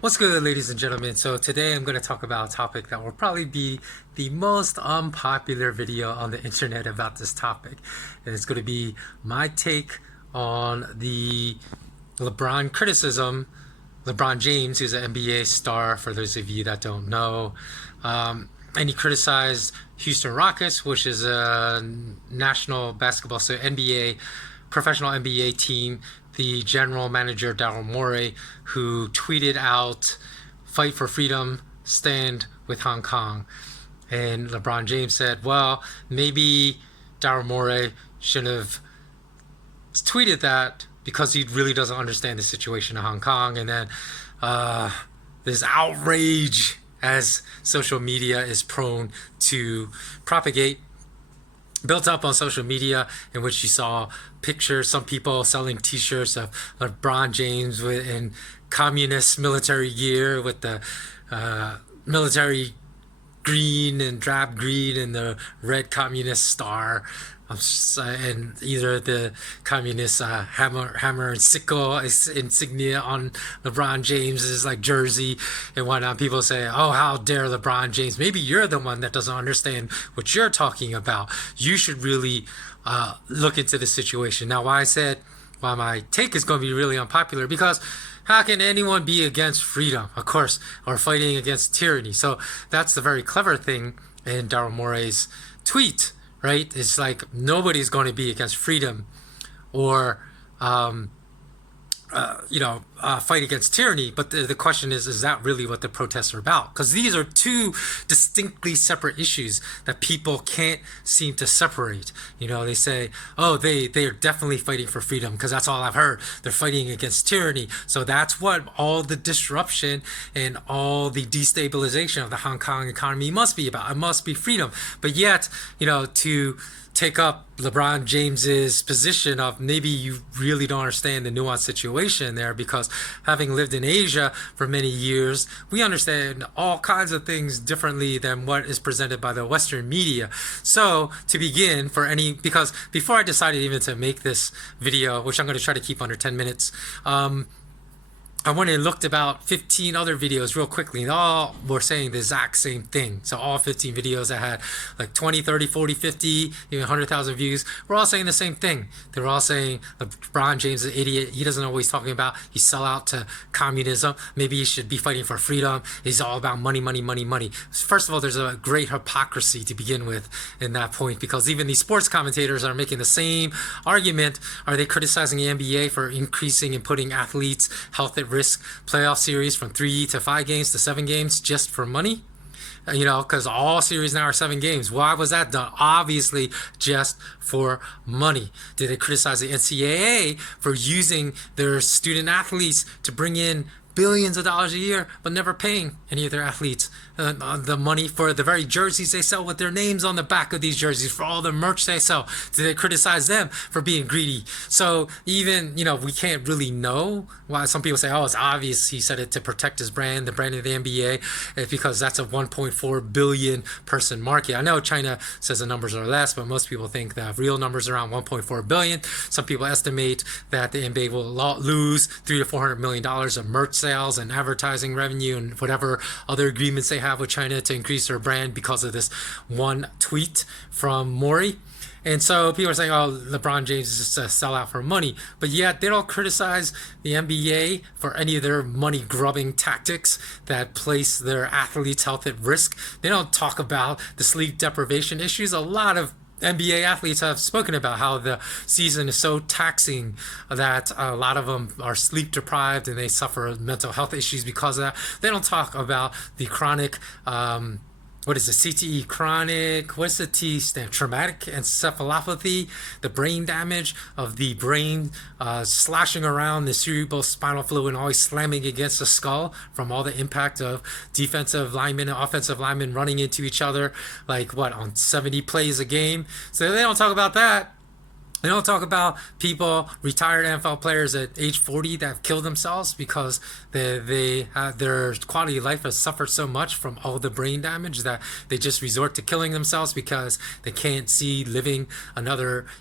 What's good, ladies and gentlemen? So today I'm going to talk about a topic that will probably be the most unpopular video on the internet about this topic. And it's going to be my take on the LeBron criticism. LeBron James, who's an NBA star, for those of you that don't know. And he criticized Houston Rockets, which is a national basketball, so NBA, professional NBA team, the general manager Daryl Morey, who tweeted out, "Fight for freedom, stand with Hong Kong." And LeBron James said, "Well, maybe Daryl Morey should have tweeted that because he really doesn't understand the situation in Hong Kong." And then this outrage, as social media is prone to propagate, built up on social media, in which you saw pictures, some people selling T-shirts of LeBron James in communist military gear with the military green and drab green and the red communist star, and either the communist hammer and sickle insignia on LeBron James's like jersey and whatnot. People say, "Oh, how dare LeBron James? Maybe you're the one that doesn't understand what you're talking about. You should really look into the situation." Now, why my take is going to be really unpopular, because how can anyone be against freedom, of course, or fighting against tyranny? So that's the very clever thing in Daryl Morey's tweet, right? It's like nobody's going to be against freedom or fight against tyranny. But the question is that really what the protests are about? Because these are two distinctly separate issues that people can't seem to separate. They say, "Oh, they are definitely fighting for freedom," because that's all I've heard. They're fighting against tyranny. So that's what all the disruption and all the destabilization of the Hong Kong economy must be about. It must be freedom. But yet, to take up LeBron James's position of maybe you really don't understand the nuanced situation there, because having lived in Asia for many years, we understand all kinds of things differently than what is presented by the Western media. So to begin, because before I decided even to make this video, which I'm going to try to keep under 10 minutes, I went and looked about 15 other videos real quickly, and all were saying the exact same thing. So all 15 videos that had like 20, 30, 40, 50, even 100,000 views were all saying the same thing. They were all saying LeBron James is an idiot. He doesn't know what he's talking about. He sell out to communism. Maybe he should be fighting for freedom. He's all about money, money, money, money. First of all, there's a great hypocrisy to begin with in that point, because even these sports commentators are making the same argument. Are they criticizing the NBA for increasing and putting athletes' health at risk playoff series from 3 to 5 games to 7 games just for money? Because all series now are 7 games. Why was that done? Obviously, just for money. Did they criticize the NCAA for using their student athletes to bring in billions of dollars a year, but never paying any of their athletes the money for the very jerseys they sell with their names on the back of these jerseys, for all the merch they sell? Did they criticize them for being greedy? So even, we can't really know why. Some people say, "Oh, it's obvious he said it to protect his brand, the brand of the NBA, because that's a 1.4 billion person market." I know China says the numbers are less, but most people think the real numbers are around 1.4 billion. Some people estimate that the NBA will lose $300 to $400 million of merch sales and advertising revenue and whatever other agreements they have with China to increase their brand because of this one tweet from Morey. And so people are saying, "Oh, LeBron James is just a sellout for money," but yet they don't criticize the NBA for any of their money grubbing tactics that place their athletes' health at risk. They don't talk about the sleep deprivation issues. A lot of NBA athletes have spoken about how the season is so taxing that a lot of them are sleep deprived and they suffer mental health issues because of that. They don't talk about the chronic, what is the CTE, chronic, what's the T stand, traumatic encephalopathy, the brain damage of the brain slashing around the cerebral spinal fluid and always slamming against the skull from all the impact of defensive linemen and offensive linemen running into each other, like on 70 plays a game. So they don't talk about that. They don't talk about people, retired NFL players at age 40 that have killed themselves because their quality of life has suffered so much from all the brain damage that they just resort to killing themselves because they can't see living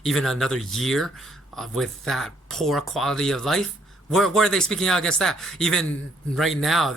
even another year with that poor quality of life. Where are they speaking out against that? Even right now,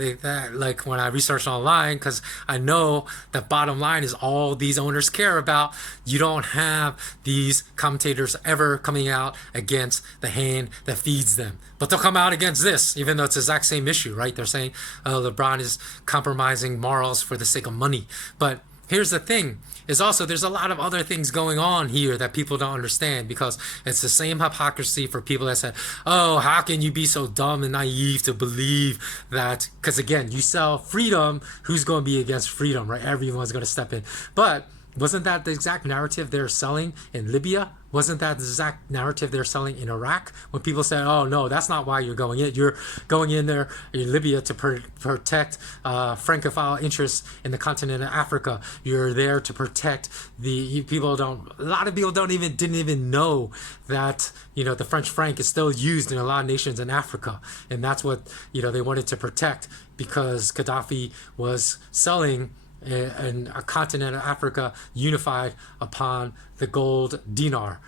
like when I researched online, because I know the bottom line is all these owners care about. You don't have these commentators ever coming out against the hand that feeds them, but they'll come out against this, even though it's the exact same issue, right? They're saying LeBron is compromising morals for the sake of money, but here's the thing is also there's a lot of other things going on here that people don't understand because it's the same hypocrisy for people that say, oh, how can you be so dumb and naive to believe that? Because again, you sell freedom, who's going to be against freedom, right? Everyone's going to step in. But wasn't that the exact narrative they're selling in Libya? Wasn't that the exact narrative they're selling in Iraq? When people say, oh, no, that's not why you're going in. You're going in there in Libya to protect Francophile interests in the continent of Africa. You're there to protect a lot of people didn't even know that, the French franc is still used in a lot of nations in Africa. And that's what, they wanted to protect because Gaddafi was selling and a continent of Africa unified upon the gold dinar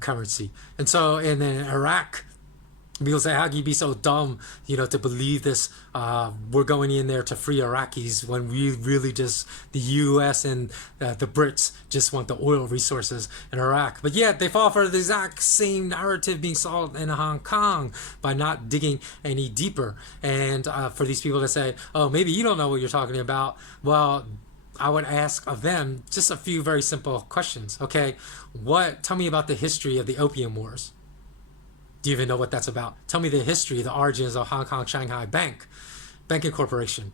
currency. And then Iraq, people say, how can you be so dumb, to believe this? We're going in there to free Iraqis when we really just, the U.S. and the Brits just want the oil resources in Iraq. But yet they fall for the exact same narrative being sold in Hong Kong by not digging any deeper. And for these people to say, oh, maybe you don't know what you're talking about. Well, I would ask of them just a few very simple questions. Okay, tell me about the history of the Opium Wars. Do you even know what that's about? Tell me the history, the origins of Hong Kong Shanghai Banking Corporation.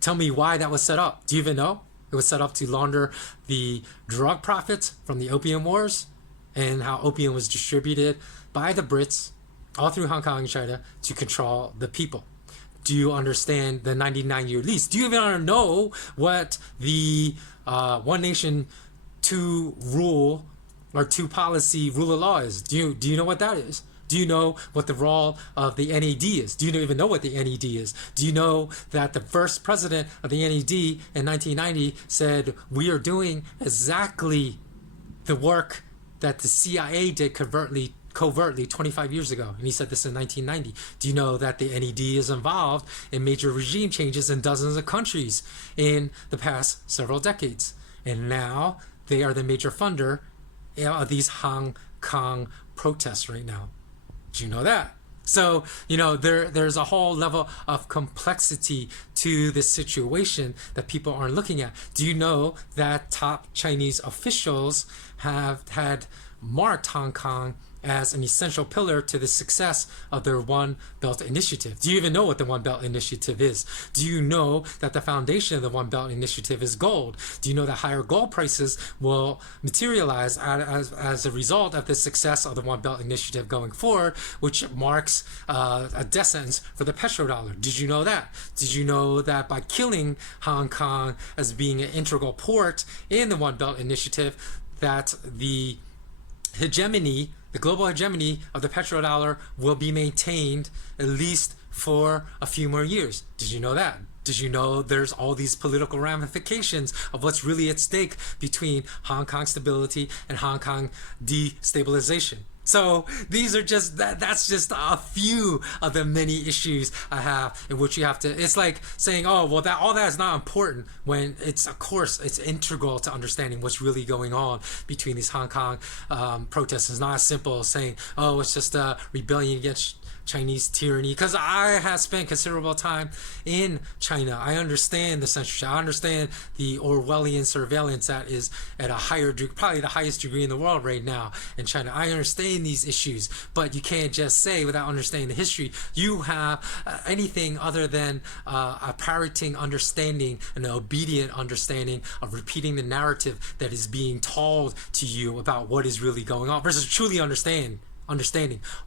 Tell me why that was set up. Do you even know? It was set up to launder the drug profits from the Opium Wars and how opium was distributed by the Brits all through Hong Kong and China to control the people. Do you understand the 99-year lease? Do you even know what the one nation, two rule or two policy rule of law is? Do you know what that is? Do you know what the role of the NED is? Do you even know what the NED is? Do you know that the first president of the NED in 1990 said, we are doing exactly the work that the CIA did covertly 25 years ago, and he said this in 1990. Do you know that the NED is involved in major regime changes in dozens of countries in the past several decades? And now they are the major funder of these Hong Kong protests right now. Do you know that? So, there's a whole level of complexity to this situation that people aren't looking at. Do you know that top Chinese officials have had marked Hong Kong as an essential pillar to the success of their One Belt Initiative? Do you even know what the One Belt Initiative is? Do you know that the foundation of the One Belt Initiative is gold? Do you know that higher gold prices will materialize as a result of the success of the One Belt Initiative going forward, which marks a death sentence for the petrodollar? Did you know that? Did you know that by killing Hong Kong as being an integral port in the One Belt Initiative, that the global hegemony of the petrodollar will be maintained at least for a few more years? Did you know that? Did you know there's all these political ramifications of what's really at stake between Hong Kong stability and Hong Kong destabilization? So these are that's just a few of the many issues I have in which you have to, it's like saying, oh, well, all that is not important, when it's, of course, it's integral to understanding what's really going on between these Hong Kong protests. It's not as simple as saying, oh, it's just a rebellion against Chinese tyranny, because I have spent considerable time in China. I understand the censorship. I understand the Orwellian surveillance that is at a higher degree, probably the highest degree in the world right now in China. I understand these issues, but you can't just say without understanding the history. You have anything other than a parroting understanding, an obedient understanding of repeating the narrative that is being told to you about what is really going on versus truly understanding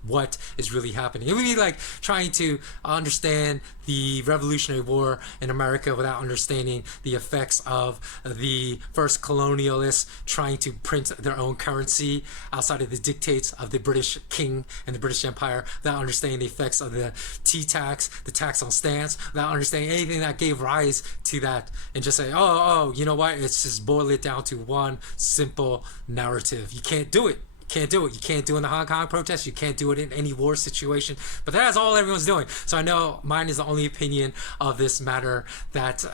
what is really happening. It would be like trying to understand the Revolutionary War in America without understanding the effects of the first colonialists trying to print their own currency outside of the dictates of the British king and the British Empire, without understanding the effects of the tea tax, the tax on stamps, without understanding anything that gave rise to that, and just say, oh, you know what? It's just boil it down to one simple narrative. You can't do it. Can't do it. You can't do it in the Hong Kong protest. You can't do it in any war situation. But that's all everyone's doing. So I know mine is the only opinion of this matter that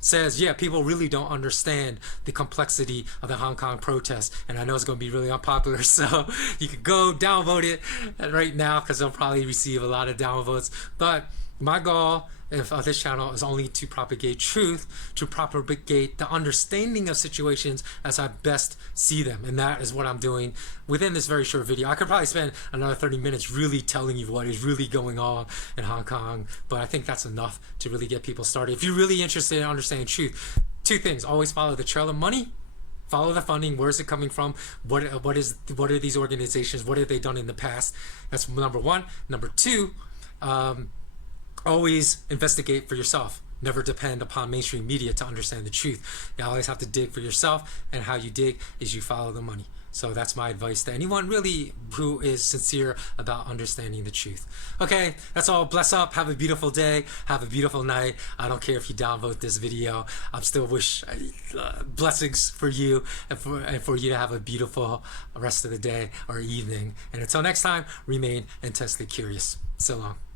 says, yeah, people really don't understand the complexity of the Hong Kong protest. And I know it's going to be really unpopular, so you can go downvote it right now because they'll probably receive a lot of downvotes. But my goal of this channel is only to propagate truth, to propagate the understanding of situations as I best see them. And that is what I'm doing within this very short video. I could probably spend another 30 minutes really telling you what is really going on in Hong Kong, but I think that's enough to really get people started. If you're really interested in understanding truth, two things: always follow the trail of money. Follow the funding. Where is it coming from? What are these organizations? What have they done in the past? That's number one. Number two, always investigate for yourself. Never depend upon mainstream media to understand the truth. You always have to dig for yourself, and how you dig is you follow the money. So that's my advice to anyone really who is sincere about understanding the truth. Okay, that's all. Bless up. Have a beautiful day. Have a beautiful night. I don't care if you downvote this video. I'm still wish blessings for you and for you to have a beautiful rest of the day or evening. And until next time, remain intensely curious. So long.